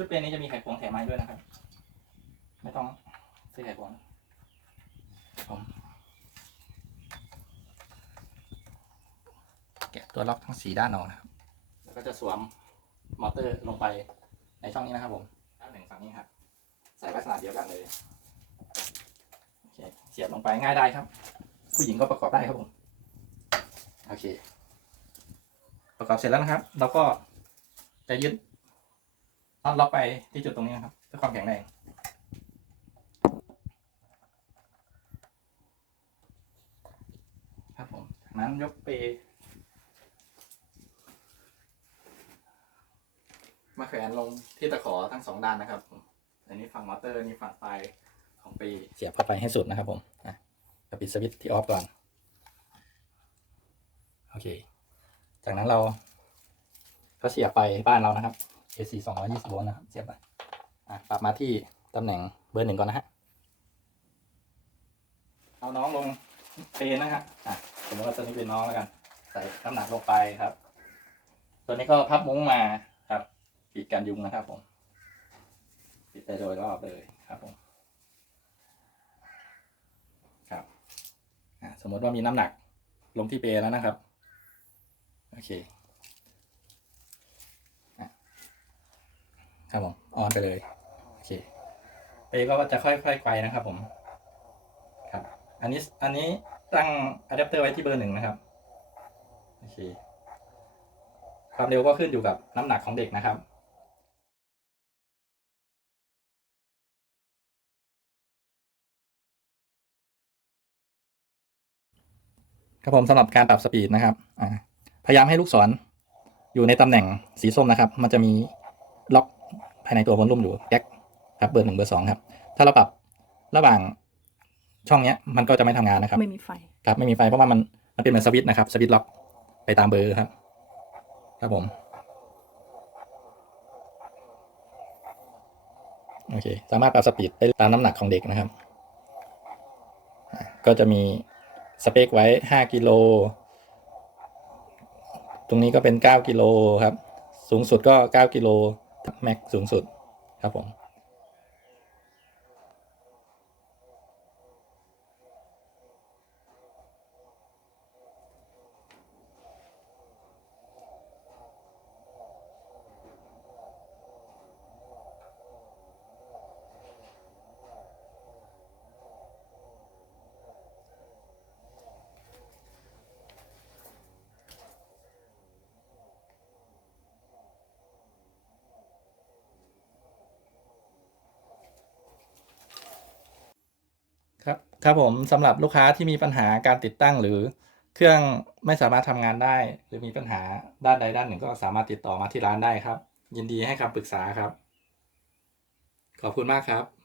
ชุดเปรย์นี้จะมีไขควงแถมมาให้ด้วยนะครับ ไม่ต้องซื้อไขควงผมแกะตัวล็อกทั้งสีด้านออกนะครับ แล้วก็จะสวมมอเตอร์ลงไปในช่องนี้นะครับผมด้านหนึ่งฝั่งนี้ครับ ใส่ลักษณะเดียวกันเลยโอเคเสียบลงไปง่ายได้ครับ ผู้หญิงก็ประกอบได้ครับผม โอเค ประกอบเสร็จแล้วนะครับ เราก็จะยึด น็อตล็อกไปที่จุดตรงนี้นะครับเพื่อความแข็งแรงครับผมจากนั้นยกเปย์มาแขวนลงที่ตะขอทั้งสองด้านนะครับผมอันนี้ฝั่งมอเตอร์อันนี้ฝั่งปลายของเปรย์เสียบเข้าไปให้สุดนะครับผมอะปิดสวิตช์ที่ออฟก่อน โอเค จากนั้นเราก็เสียบไปบ้านเรานะครับ AC 220โวลต์นะครับเสียบไปอะปรับมาที่ตำแหน่งเบอร์หนึ่งก่อนนะฮะเอาน้องลงเปรย์นะฮะอะสมมติว่าตัวนี้เป็นน้องแล้วกัน ใส่น้ำหนักลงไปครับ ตัวนี้ก็พับมุ้งมาครับปิดกันยุงนะครับผมปิดไปโดยรอบเลยครับผมครับอะสมมติว่ามีน้ำหนักลงที่เปร์แล้วนะครับ โอเคอะ ครับผมออนไปเลยโอเคเปก็จะค่อยๆไปนะครับ ผม ครับ อันนี้อันนี้ตั้งอะแดปเตอร์ไว้ที่เบอร์หนึ่งนะครับโอเคความเร็วก็ขึ้นอยู่กับน้ำหนักของเด็กนะครับครับผมสำหรับการปรับสปีดนะครับพยายามให้ลูกศรอยู่ในตำแหน่งสีส้มนะครับ มันจะมีล็อก ภายในตัววอลลุ่มอยู่แก๊กครับเบอร์หนึ่งเบอร์สองครับ ถ้าเราปรับระหว่างช่องเนี้ยมันก็จะไม่ทำงานนะครับ ไม่มีไฟครับไม่มีไฟเพราะว่ามันมันเป็นเหมือนสวิตช์นะครับสวิตช์ล็อกไปตามเบอร์ครับ ครับผมโอเค สามารถปรับสปีดได้ตามน้ำหนักของเด็กนะครับอะก็จะมีสเปคไว้ห้ากิโล ตรงนี้ก็เป็นเก้ากิโลครับ สูงสุดก็เก้ากิโล แม็กสูงสุดครับผม ครับ ครับผมสำหรับลูกค้าที่มีปัญหาการติดตั้งหรือเครื่องไม่สามารถทำงานได้ หรือมีปัญหาด้านใดด้านหนึ่งก็สามารถติดต่อมาที่ร้านได้ครับ ยินดีให้คำปรึกษาครับ ขอบคุณมากครับ